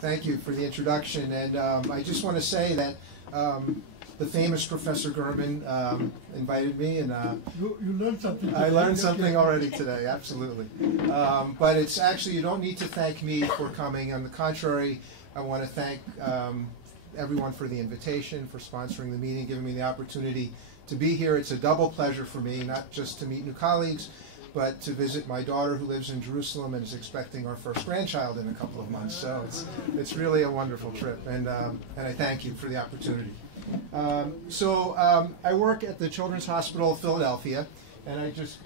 Thank you for the introduction, and I just want to say that the famous Professor Gurman invited me, and you learned something. I learned something already today, absolutely. But it's actually, you don't need to thank me for coming. On the contrary, I want to thank everyone for the invitation, for sponsoring the meeting, giving me the opportunity to be here. It's a double pleasure for me, not just to meet new colleagues, but to visit my daughter who lives in Jerusalem and is expecting our first grandchild in a couple of months. So it's really a wonderful trip, and I thank you for the opportunity. I work at the Children's Hospital of Philadelphia, and I just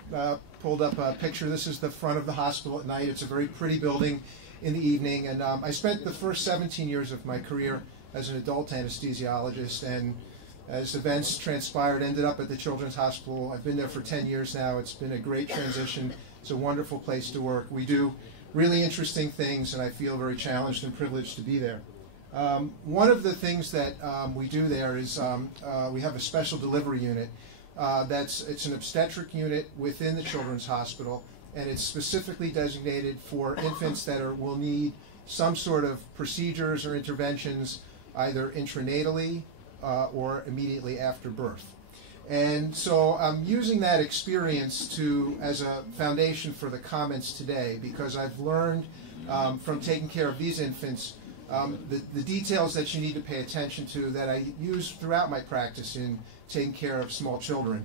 pulled up a picture. This is the front of the hospital at night. It's a very pretty building in the evening, and I spent the first 17 years of my career as an adult anesthesiologist, and as events transpired, ended up at the Children's Hospital. I've been there for 10 years now. It's been a great transition. It's a wonderful place to work. We do really interesting things, and I feel very challenged and privileged to be there. One of the things that we do there is we have a special delivery unit. It's an obstetric unit within the Children's Hospital, and it's specifically designated for infants that will need some sort of procedures or interventions, either intranatally or immediately after birth. And so I'm using that experience as a foundation for the comments today, because I've learned from taking care of these infants the details that you need to pay attention to that I use throughout my practice in taking care of small children.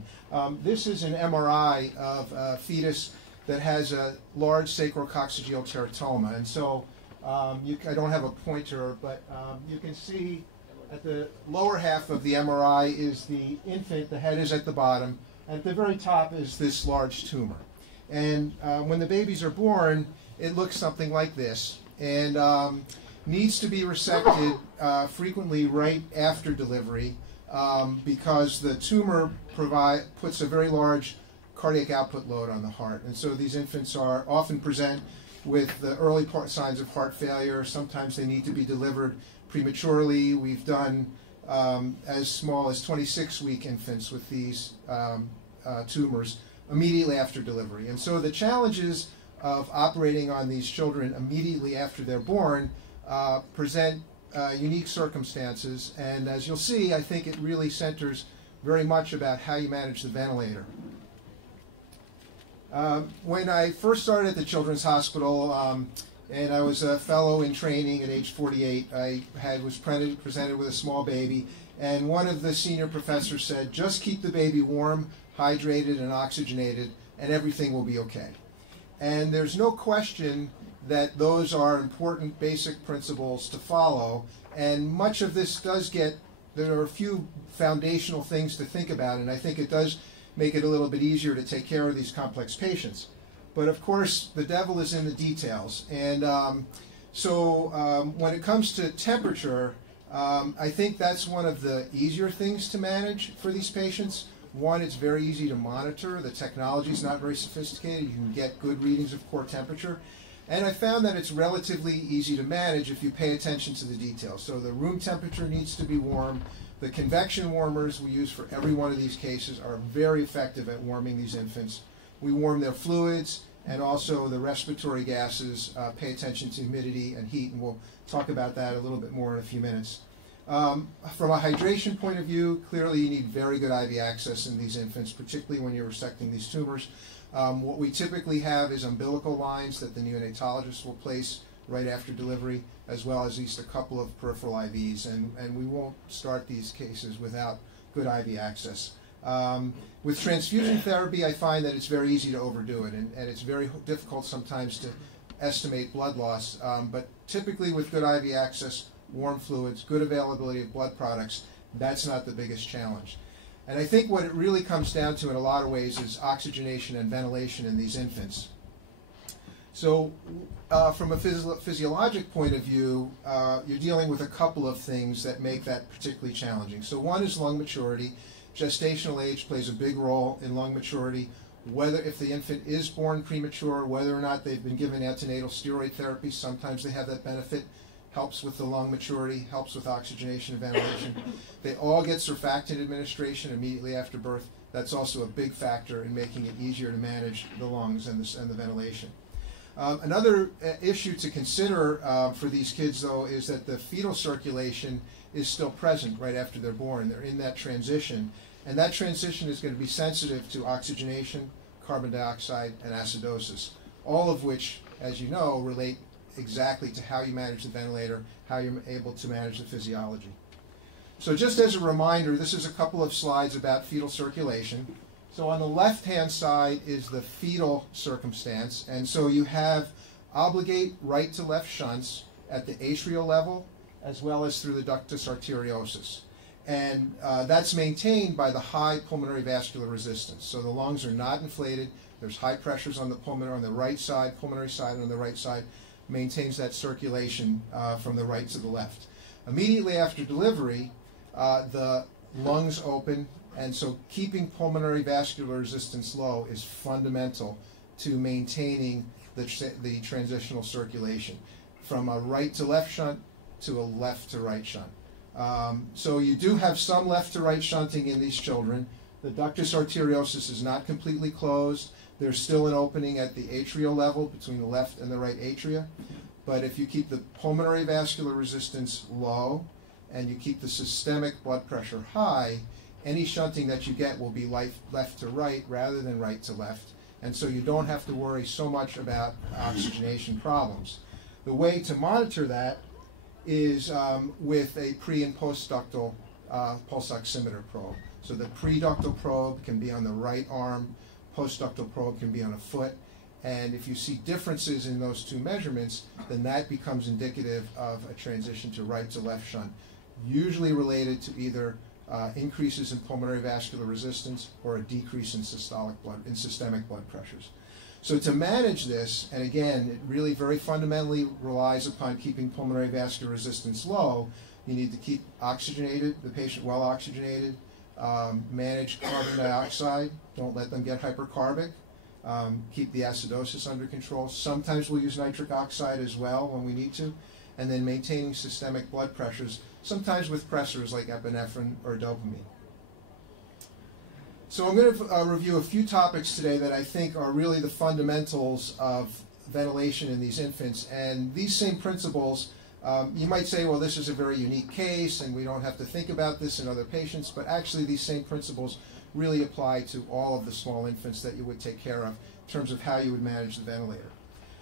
This is an MRI of a fetus that has a large sacrococcygeal teratoma. And so I don't have a pointer, but you can see at the lower half of the MRI is the infant. The head is at the bottom. At the very top is this large tumor. And when the babies are born, it looks something like this, and needs to be resected frequently right after delivery because the tumor puts a very large cardiac output load on the heart. And so these infants often present with the early signs of heart failure. Sometimes they need to be delivered prematurely. We've done as small as 26-week infants with these tumors immediately after delivery. And so the challenges of operating on these children immediately after they're born present unique circumstances. And as you'll see, I think it really centers very much about how you manage the ventilator. When I first started at the Children's Hospital, and I was a fellow in training at age 48, I was presented with a small baby, and one of the senior professors said, just keep the baby warm, hydrated, and oxygenated, and everything will be okay. And there's no question that those are important basic principles to follow, and much of this there are a few foundational things to think about, and I think it does make it a little bit easier to take care of these complex patients. But of course, the devil is in the details. And when it comes to temperature, I think that's one of the easier things to manage for these patients. One, it's very easy to monitor. The technology is not very sophisticated. You can get good readings of core temperature. And I found that it's relatively easy to manage if you pay attention to the details. So the room temperature needs to be warm. The convection warmers we use for every one of these cases are very effective at warming these infants. We warm their fluids and also the respiratory gases. Pay attention to humidity and heat, and we'll talk about that a little bit more in a few minutes. From a hydration point of view, clearly you need very good IV access in these infants, particularly when you're resecting these tumors. What we typically have is umbilical lines that the neonatologist will place right after delivery, as well as at least a couple of peripheral IVs, and we won't start these cases without good IV access. With transfusion therapy, I find that it's very easy to overdo it, and it's very difficult sometimes to estimate blood loss, but typically with good IV access, warm fluids, good availability of blood products, that's not the biggest challenge. And I think what it really comes down to in a lot of ways is oxygenation and ventilation in these infants. So from a physiologic point of view, you're dealing with a couple of things that make that particularly challenging. So one is lung maturity. Gestational age plays a big role in lung maturity. If the infant is born premature, whether or not they've been given antenatal steroid therapy, sometimes they have that benefit. Helps with the lung maturity, helps with oxygenation and ventilation. They all get surfactant administration immediately after birth. That's also a big factor in making it easier to manage the lungs and the ventilation. Another issue to consider for these kids, though, is that the fetal circulation is still present right after they're born. They're in that transition, and that transition is going to be sensitive to oxygenation, carbon dioxide, and acidosis, all of which, as you know, relate exactly to how you manage the ventilator, how you're able to manage the physiology. So just as a reminder, this is a couple of slides about fetal circulation. So on the left-hand side is the fetal circumstance, and so you have obligate right to left shunts at the atrial level as well as through the ductus arteriosus. And that's maintained by the high pulmonary vascular resistance. So the lungs are not inflated. There's high pressures on the pulmonary, on the right side, pulmonary side, and on the right side maintains that circulation from the right to the left. Immediately after delivery, the lungs open, and so keeping pulmonary vascular resistance low is fundamental to maintaining the transitional circulation from a right to left shunt to a left to right shunt. So you do have some left to right shunting in these children. The ductus arteriosus is not completely closed. There's still an opening at the atrial level between the left and the right atria. But if you keep the pulmonary vascular resistance low and you keep the systemic blood pressure high, any shunting that you get will be left to right rather than right to left. And so you don't have to worry so much about oxygenation problems. The way to monitor that is with a pre- and post-ductal pulse oximeter probe. So the pre-ductal probe can be on the right arm, post-ductal probe can be on a foot, and if you see differences in those two measurements, then that becomes indicative of a transition to right to left shunt, usually related to either increases in pulmonary vascular resistance or a decrease in systemic blood pressures. So to manage this, and again, it really very fundamentally relies upon keeping pulmonary vascular resistance low. You need to keep oxygenated, the patient well oxygenated, manage carbon dioxide, don't let them get hypercarbic, keep the acidosis under control. Sometimes we'll use nitric oxide as well when we need to, and then maintaining systemic blood pressures, sometimes with pressors like epinephrine or dopamine. So I'm going to review a few topics today that I think are really the fundamentals of ventilation in these infants. And these same principles, you might say, well, this is a very unique case and we don't have to think about this in other patients, but actually these same principles really apply to all of the small infants that you would take care of in terms of how you would manage the ventilator.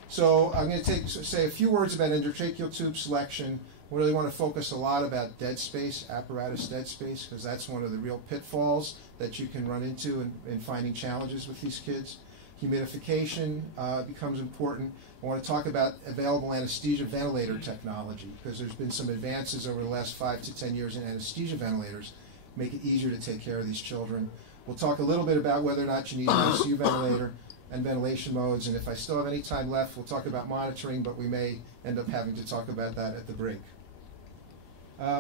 So I'm going to say a few words about endotracheal tube selection. We really want to focus a lot about dead space, apparatus dead space, because that's one of the real pitfalls that you can run into in finding challenges with these kids. Humidification becomes important. I want to talk about available anesthesia ventilator technology, because there's been some advances over the last 5 to 10 years in anesthesia ventilators, make it easier to take care of these children. We'll talk a little bit about whether or not you need an ICU ventilator and ventilation modes, and if I still have any time left, we'll talk about monitoring, but we may end up having to talk about that at the break.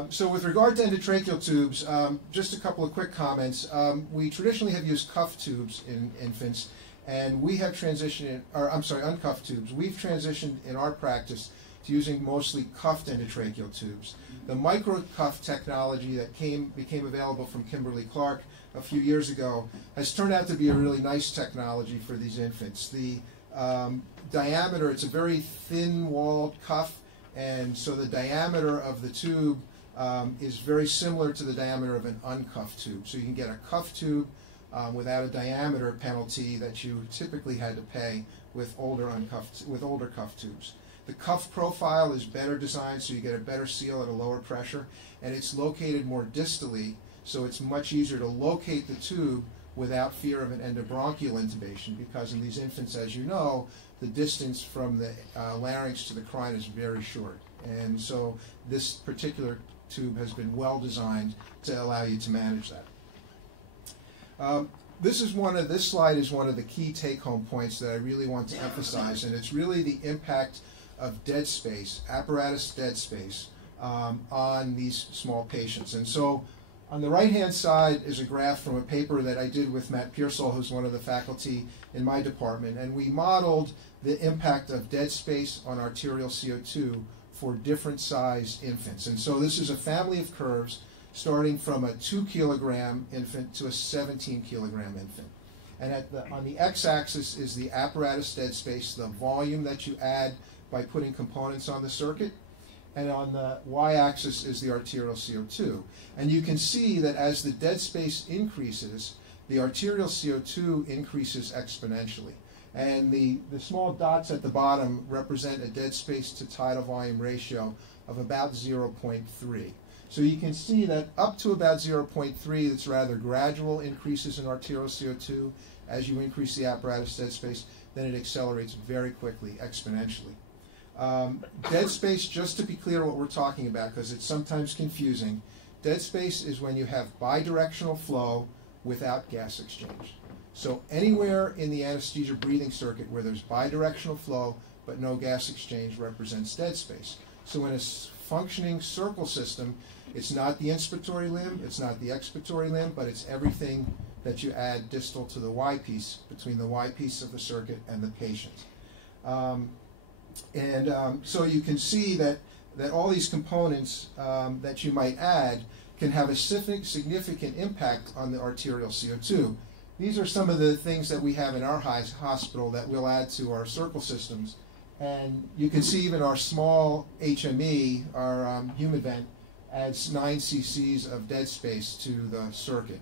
So with regard to endotracheal tubes, just a couple of quick comments. We traditionally have used cuff tubes in infants, and we have transitioned, uncuffed tubes. We've transitioned in our practice to using mostly cuffed endotracheal tubes. The micro-cuff technology that became available from Kimberly-Clark a few years ago has turned out to be a really nice technology for these infants. The diameter, it's a very thin-walled cuff, and so the diameter of the tube is very similar to the diameter of an uncuffed tube. So you can get a cuff tube without a diameter penalty that you typically had to pay with older cuff tubes. The cuff profile is better designed, so you get a better seal at a lower pressure, and it's located more distally, so it's much easier to locate the tube without fear of an endobronchial intubation, because in these infants, as you know, the distance from the larynx to the crine is very short. And so this particular tube has been well designed to allow you to manage that. This slide is one of the key take-home points that I really want to emphasize, and it's really the impact of dead space, apparatus dead space, on these small patients. And so on the right-hand side is a graph from a paper that I did with Matt Pearsall, who's one of the faculty in my department, and we modeled the impact of dead space on arterial CO2 for different size infants. And so this is a family of curves starting from a 2 kilogram infant to a 17 kilogram infant. And on the x-axis is the apparatus dead space, the volume that you add by putting components on the circuit. And on the y-axis is the arterial CO2. And you can see that as the dead space increases, the arterial CO2 increases exponentially. And the small dots at the bottom represent a dead space to tidal volume ratio of about 0.3. So you can see that up to about 0.3, it's rather gradual increases in arterial CO2 as you increase the apparatus dead space. Then it accelerates very quickly, exponentially. Dead space, just to be clear what we're talking about, because it's sometimes confusing, dead space is when you have bidirectional flow without gas exchange. So anywhere in the anesthesia breathing circuit where there's bidirectional flow but no gas exchange represents dead space. So in a functioning circle system, it's not the inspiratory limb, it's not the expiratory limb, but it's everything that you add distal to the Y piece, between the Y piece of the circuit and the patient. So you can see that all these components that you might add can have a significant impact on the arterial CO2. These are some of the things that we have in our hospital that we'll add to our circle systems. And you can see even our small HME, our human vent, adds 9 cc's of dead space to the circuit.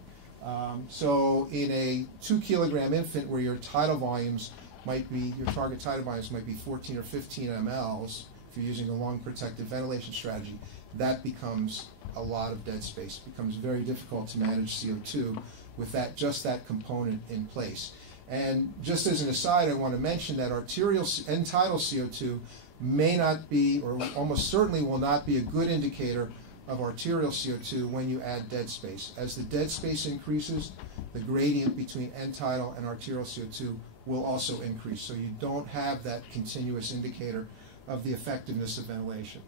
So in a 2-kilogram infant where your tidal volumes might be, your target tidal volumes might be 14 or 15 mLs, if you're using a lung protective ventilation strategy, that becomes a lot of dead space. It becomes very difficult to manage CO2 with just that component in place. And just as an aside, I want to mention that arterial and tidal CO2 may not be, or almost certainly will not be, a good indicator of arterial CO2 when you add dead space. As the dead space increases, the gradient between end tidal and arterial CO2 will also increase. So you don't have that continuous indicator of the effectiveness of ventilation.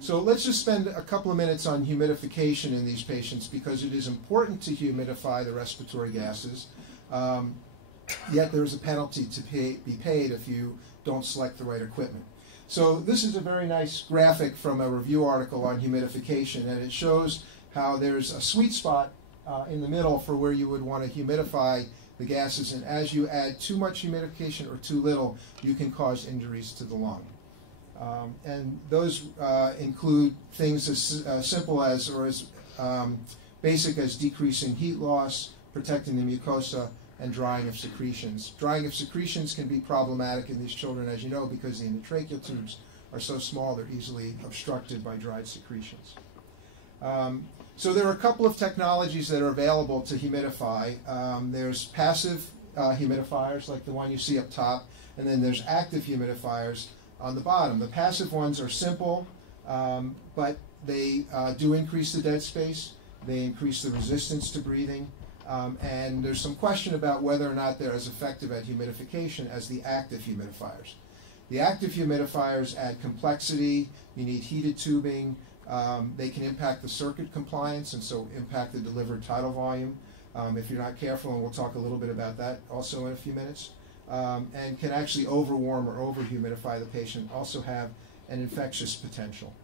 So let's just spend a couple of minutes on humidification in these patients, because it is important to humidify the respiratory gases. Yet there is a penalty to be paid if you don't select the right equipment. So this is a very nice graphic from a review article on humidification, and it shows how there's a sweet spot in the middle for where you would want to humidify the gases, and as you add too much humidification or too little, you can cause injuries to the lung. And those include things as simple as, or as basic as, decreasing heat loss, protecting the mucosa, and drying of secretions. Drying of secretions can be problematic in these children, as you know, because the endotracheal tubes are so small they're easily obstructed by dried secretions. So there are a couple of technologies that are available to humidify. There's passive humidifiers, like the one you see up top, and then there's active humidifiers on the bottom. The passive ones are simple, but they do increase the dead space. They increase the resistance to breathing. And there's some question about whether or not they're as effective at humidification as the active humidifiers. The active humidifiers add complexity. You need heated tubing. They can impact the circuit compliance and so impact the delivered tidal volume if you're not careful, and we'll talk a little bit about that also in a few minutes. And can actually overwarm or over-humidify the patient, also have an infectious potential.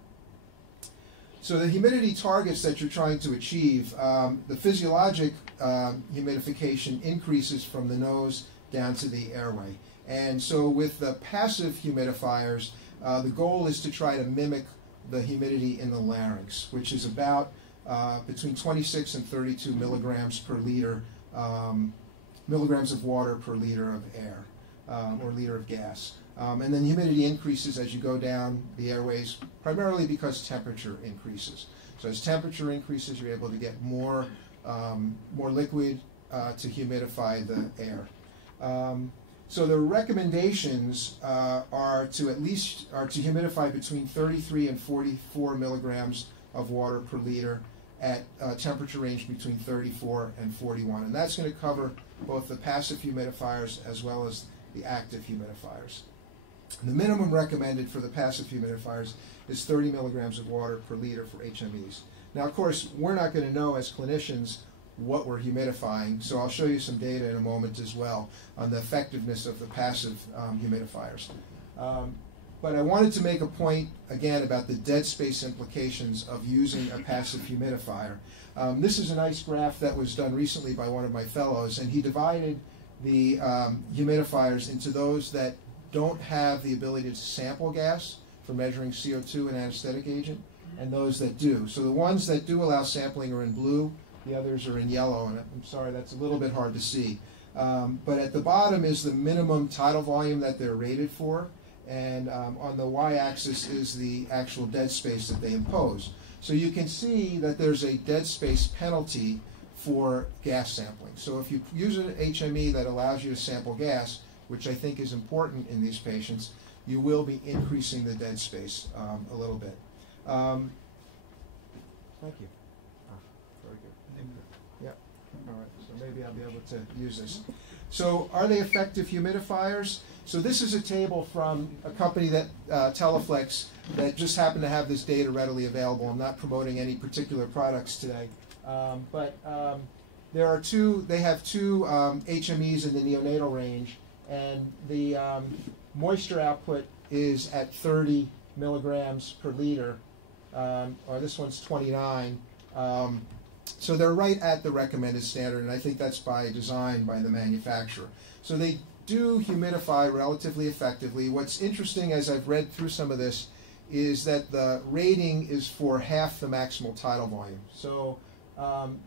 So the humidity targets that you're trying to achieve, the physiologic humidification increases from the nose down to the airway. And so with the passive humidifiers, the goal is to try to mimic the humidity in the larynx, which is about between 26 and 32 milligrams per liter, milligrams of water per liter of air, or liter of gas. And then humidity increases as you go down the airways, primarily because temperature increases. So as temperature increases, you're able to get more liquid to humidify the air. So the recommendations are to humidify between 33 and 44 milligrams of water per liter at a temperature range between 34 and 41. And that's going to cover both the passive humidifiers as well as the active humidifiers. The minimum recommended for the passive humidifiers is 30 milligrams of water per liter for HMEs. Now, of course, we're not going to know as clinicians what we're humidifying, so I'll show you some data in a moment as well on the effectiveness of the passive humidifiers. But I wanted to make a point, again, about the dead space implications of using a passive humidifier. This is a nice graph that was done recently by one of my fellows, and he divided the humidifiers into those that don't have the ability to sample gas for measuring CO2 and anesthetic agent, and those that do. So the ones that do allow sampling are in blue, the others are in yellow, and I'm sorry, that's a little bit hard to see. But at the bottom is the minimum tidal volume that they're rated for, and on the y-axis is the actual dead space that they impose. So you can see that there's a dead space penalty for gas sampling. So if you use an HME that allows you to sample gas, which I think is important in these patients, you will be increasing the dead space a little bit. Thank you. Oh, very good. Yeah. All right. So maybe I'll be able to use this. So are they effective humidifiers? So this is a table from a company that, Teleflex, that just happened to have this data readily available. I'm not promoting any particular products today. There are they have two HMEs in the neonatal range, and the moisture output is at 30 milligrams per liter, or this one's 29. So they're right at the recommended standard, and I think that's by design by the manufacturer. So they do humidify relatively effectively. What's interesting, as I've read through some of this, is that the rating is for half the maximal tidal volume. So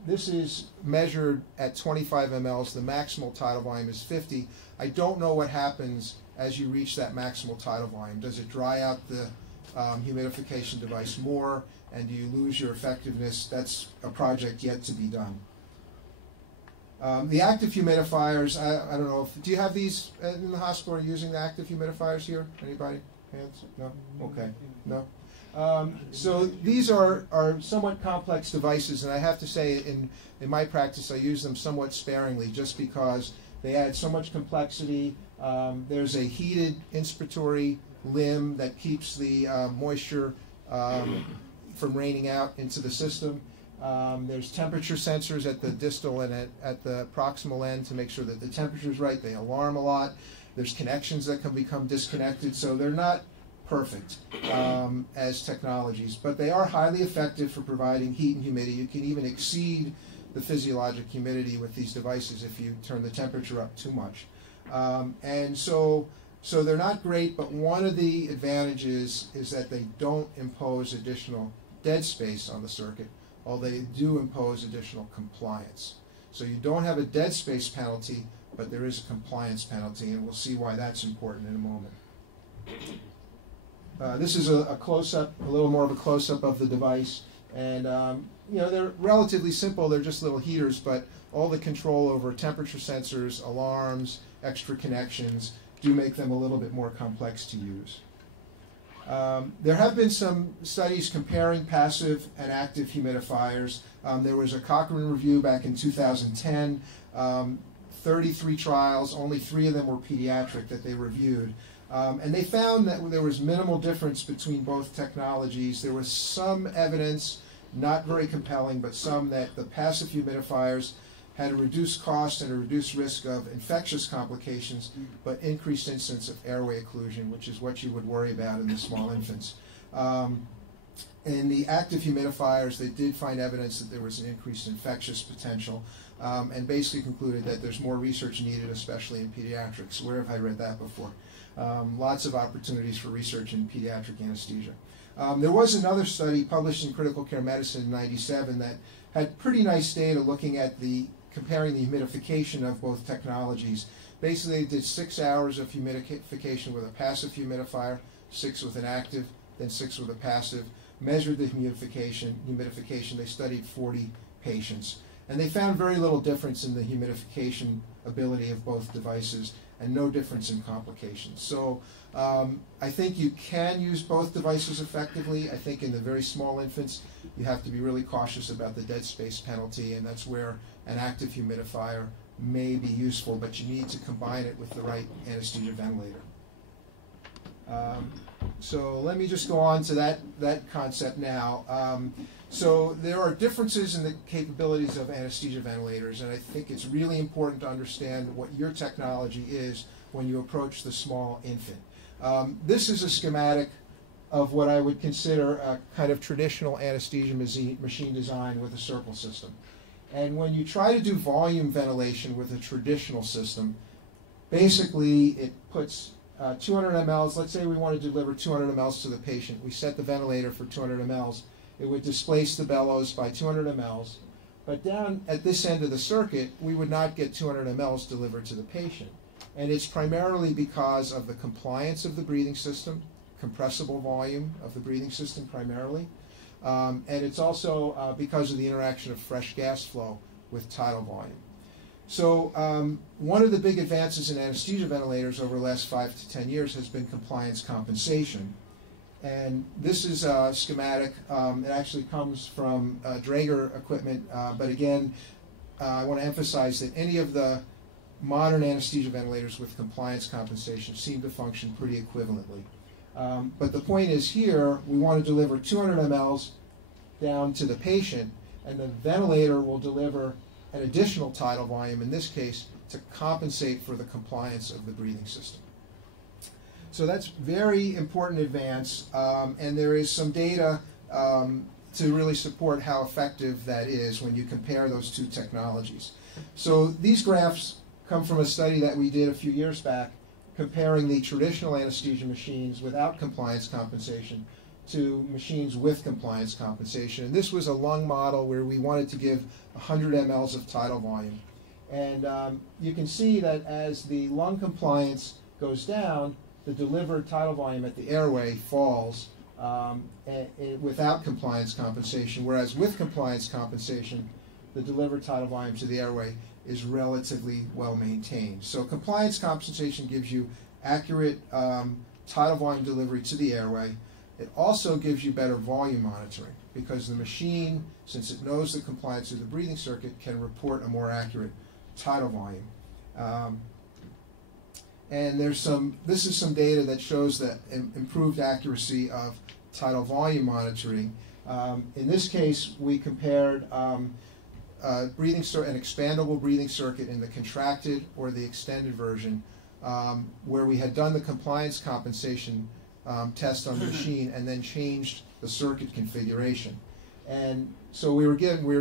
this is measured at 25 mLs. The maximal tidal volume is 50. I don't know what happens as you reach that maximal tidal volume. Does it dry out the humidification device more, and do you lose your effectiveness? That's a project yet to be done. The active humidifiers, I don't know, do you have these in the hospital? Are you using the active humidifiers here? Anybody? Hands? No? Okay. No? So these are somewhat complex devices, and I have to say in my practice I use them somewhat sparingly just because they add so much complexity. There's a heated inspiratory limb that keeps the moisture from raining out into the system. There's temperature sensors at the distal and at the proximal end to make sure that the temperature is right. They alarm a lot. There's connections that can become disconnected, so they're not perfect as technologies, but they are highly effective for providing heat and humidity. You can even exceed the physiologic humidity with these devices if you turn the temperature up too much. And so they're not great, but one of the advantages is that they don't impose additional dead space on the circuit, although they do impose additional compliance. So you don't have a dead space penalty, but there is a compliance penalty, and we'll see why that's important in a moment. This is a close-up, a little more of a close-up of the device, and you know, they're relatively simple. They're just little heaters, but all the control over temperature sensors, alarms, extra connections do make them a little bit more complex to use. There have been some studies comparing passive and active humidifiers. There was a Cochrane review back in 2010, 33 trials, only 3 of them were pediatric that they reviewed. And they found that there was minimal difference between both technologies. There was some evidence, not very compelling, but some that the passive humidifiers had a reduced cost and a reduced risk of infectious complications, but increased incidence of airway occlusion, which is what you would worry about in the small infants. In the active humidifiers, they did find evidence that there was an increased infectious potential, and basically concluded that there's more research needed, especially in pediatrics. Where have I read that before? Lots of opportunities for research in pediatric anesthesia. There was another study published in Critical Care Medicine in '97 that had pretty nice data looking at comparing the humidification of both technologies. Basically, they did 6 hours of humidification with a passive humidifier, 6 with an active, then 6 with a passive, measured the humidification. They studied 40 patients. And they found very little difference in the humidification ability of both devices and no difference in complications. So I think you can use both devices effectively. I think in the very small infants, you have to be really cautious about the dead space penalty, and that's where an active humidifier may be useful, but you need to combine it with the right anesthesia ventilator. So let me just go on to that concept now. So there are differences in the capabilities of anesthesia ventilators, and I think it's really important to understand what your technology is when you approach the small infant. This is a schematic of what I would consider a kind of traditional anesthesia machine design with a circle system. And when you try to do volume ventilation with a traditional system, basically it puts 200 mLs, let's say we want to deliver 200 mLs to the patient. We set the ventilator for 200 mLs. It would displace the bellows by 200 mLs. But down at this end of the circuit, we would not get 200 mLs delivered to the patient. And it's primarily because of the compliance of the breathing system, compressible volume of the breathing system primarily, and it's also because of the interaction of fresh gas flow with tidal volume. So one of the big advances in anesthesia ventilators over the last 5 to 10 years has been compliance compensation. And this is a schematic. It actually comes from Draeger equipment, but again, I want to emphasize that any of the modern anesthesia ventilators with compliance compensation seem to function pretty equivalently. But the point is here, we want to deliver 200 mLs down to the patient, and the ventilator will deliver an additional tidal volume, in this case, to compensate for the compliance of the breathing system. So that's very important advance, and there is some data to really support how effective that is when you compare those two technologies. So these graphs come from a study that we did a few years back, comparing the traditional anesthesia machines without compliance compensation to machines with compliance compensation. And this was a lung model where we wanted to give 100 mLs of tidal volume. And you can see that as the lung compliance goes down, the delivered tidal volume at the airway falls without compliance compensation, whereas with compliance compensation, the delivered tidal volume to the airway is relatively well maintained. So compliance compensation gives you accurate tidal volume delivery to the airway. It also gives you better volume monitoring because the machine, since it knows the compliance of the breathing circuit, can report a more accurate tidal volume. And this is some data that shows the improved accuracy of tidal volume monitoring. In this case, we compared an expandable breathing circuit in the contracted or the extended version, where we had done the compliance compensation test on the machine and then changed the circuit configuration. And so we were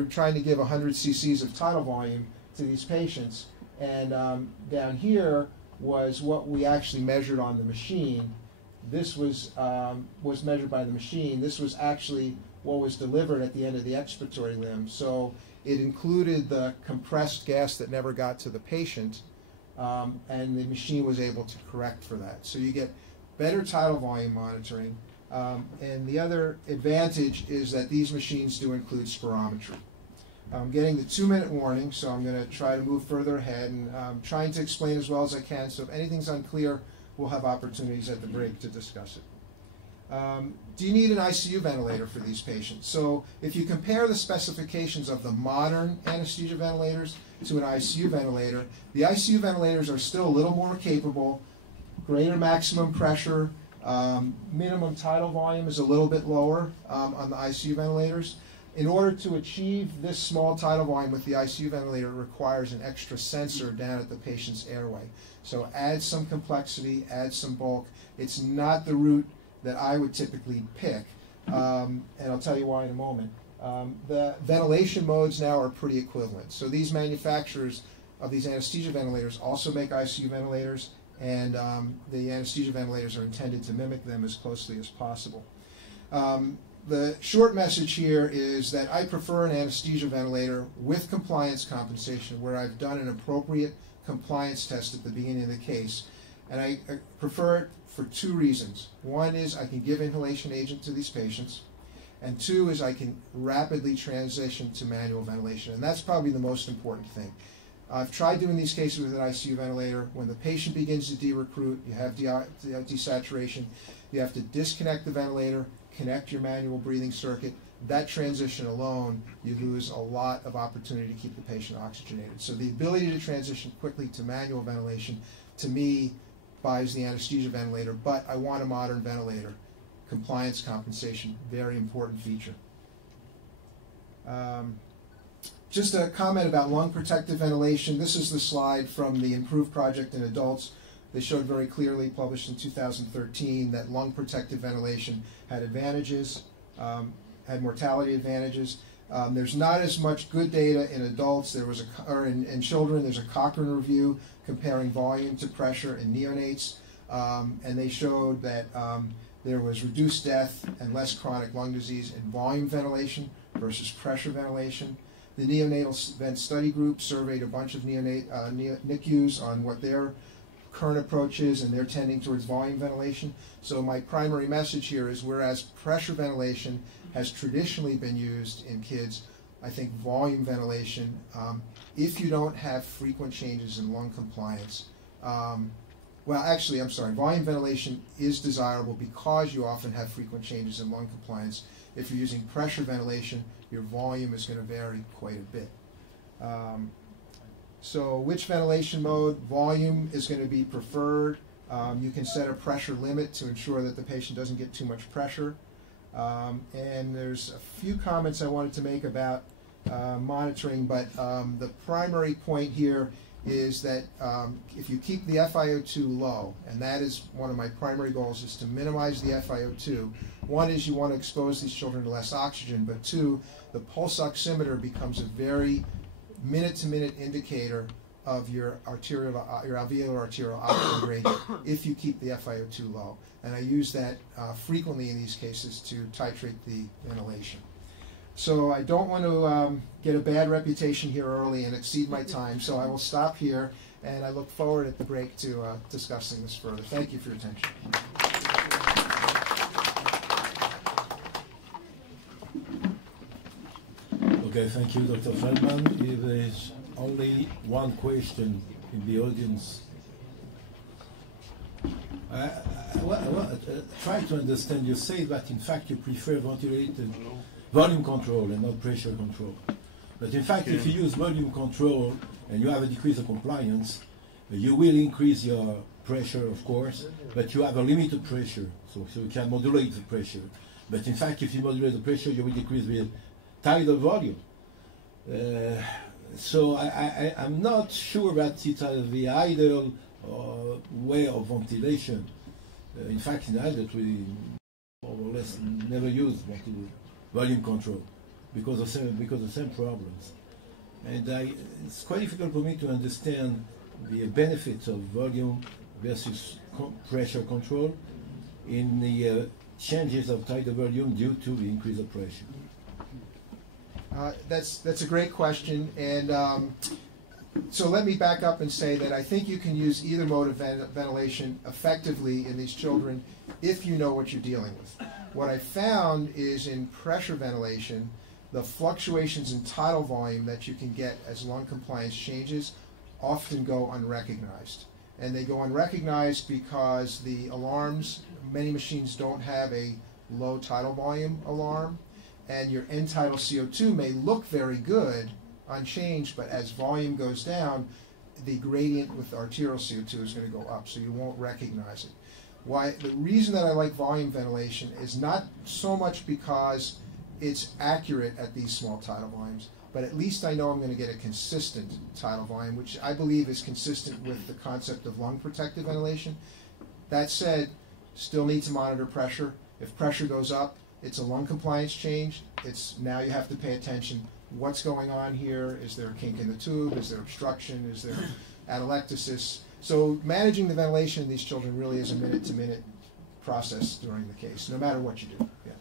trying to give 100 cc's of tidal volume to these patients, and down here was what we actually measured on the machine. This was measured by the machine. This was actually what was delivered at the end of the expiratory limb. So it included the compressed gas that never got to the patient, and the machine was able to correct for that. So you get better tidal volume monitoring. And the other advantage is that these machines do include spirometry. I'm getting the 2-minute warning, so I'm going to try to move further ahead, and I'm trying to explain as well as I can, so if anything's unclear, we'll have opportunities at the break to discuss it. Do you need an ICU ventilator for these patients? So if you compare the specifications of the modern anesthesia ventilators to an ICU ventilator, the ICU ventilators are still a little more capable, greater maximum pressure, minimum tidal volume is a little bit lower on the ICU ventilators. In order to achieve this small tidal volume with the ICU ventilator, it requires an extra sensor down at the patient's airway. So add some complexity, add some bulk. It's not the route that I would typically pick, and I'll tell you why in a moment. The ventilation modes now are pretty equivalent. So these manufacturers of these anesthesia ventilators also make ICU ventilators, and the anesthesia ventilators are intended to mimic them as closely as possible. The short message here is that I prefer an anesthesia ventilator with compliance compensation where I've done an appropriate compliance test at the beginning of the case. And I prefer it for 2 reasons. One is I can give inhalation agent to these patients, and 2 is I can rapidly transition to manual ventilation. And that's probably the most important thing. I've tried doing these cases with an ICU ventilator. When the patient begins to de-recruit, you have desaturation, you have to disconnect the ventilator, connect your manual breathing circuit. That transition alone, you lose a lot of opportunity to keep the patient oxygenated. So the ability to transition quickly to manual ventilation, to me, buys the anesthesia ventilator, but I want a modern ventilator. Compliance compensation, very important feature. Just a comment about lung protective ventilation. This is the slide from the Improve project in adults. They showed very clearly, published in 2013, that lung protective ventilation had advantages, had mortality advantages. There's not as much good data in adults. There was in children. There's a Cochrane review comparing volume to pressure in neonates, and they showed that there was reduced death and less chronic lung disease in volume ventilation versus pressure ventilation. The neonatal vent study group surveyed a bunch of NICUs on what their current approach is, and they're tending towards volume ventilation. So my primary message here is, whereas pressure ventilation has traditionally been used in kids, I think volume ventilation, if you don't have frequent changes in lung compliance, well, actually, I'm sorry, volume ventilation is desirable because you often have frequent changes in lung compliance. If you're using pressure ventilation, your volume is going to vary quite a bit. So which ventilation mode? Volume is going to be preferred. You can set a pressure limit to ensure that the patient doesn't get too much pressure. And there's a few comments I wanted to make about monitoring, but the primary point here is that if you keep the FiO2 low, and that is one of my primary goals, is to minimize the FiO2. One is you want to expose these children to less oxygen, but two, the pulse oximeter becomes a very minute-to-minute indicator of your alveolar arterial oxygen gradient if you keep the FiO2 low. And I use that frequently in these cases to titrate the ventilation. So I don't want to get a bad reputation here early and exceed my time, so I will stop here, and I look forward at the break to discussing this further. Thank you for your attention. Okay, thank you, Dr. Feldman. If there's only one question in the audience, try to understand. You say that in fact you prefer ventilated volume control and not pressure control. But in fact, if you use volume control and you have a decrease of compliance, you will increase your pressure, of course, but you have a limited pressure, so you can modulate the pressure. But in fact, if you modulate the pressure, you will decrease the tidal volume. So I'm not sure that it's the ideal way of ventilation. In fact, in adults, we more or less never use volume control because of the same problems. And it's quite difficult for me to understand the benefits of volume versus pressure control in the changes of tidal volume due to the increase of pressure. That's a great question, and so let me back up and say that I think you can use either mode of ventilation effectively in these children if you know what you're dealing with. What I found is in pressure ventilation, the fluctuations in tidal volume that you can get as lung compliance changes often go unrecognized. And they go unrecognized because the alarms, many machines don't have a low tidal volume alarm, and your end tidal CO2 may look very good, unchanged, but as volume goes down, the gradient with arterial CO2 is going to go up, so you won't recognize it. The reason that I like volume ventilation is not so much because it's accurate at these small tidal volumes, but at least I know I'm going to get a consistent tidal volume, which I believe is consistent with the concept of lung protective ventilation. That said, still need to monitor pressure. If pressure goes up, it's a lung compliance change. Now you have to pay attention. What's going on here? Is there a kink in the tube? Is there obstruction? Is there atelectasis? So managing the ventilation in these children really is a minute-to-minute process during the case, no matter what you do. Yeah.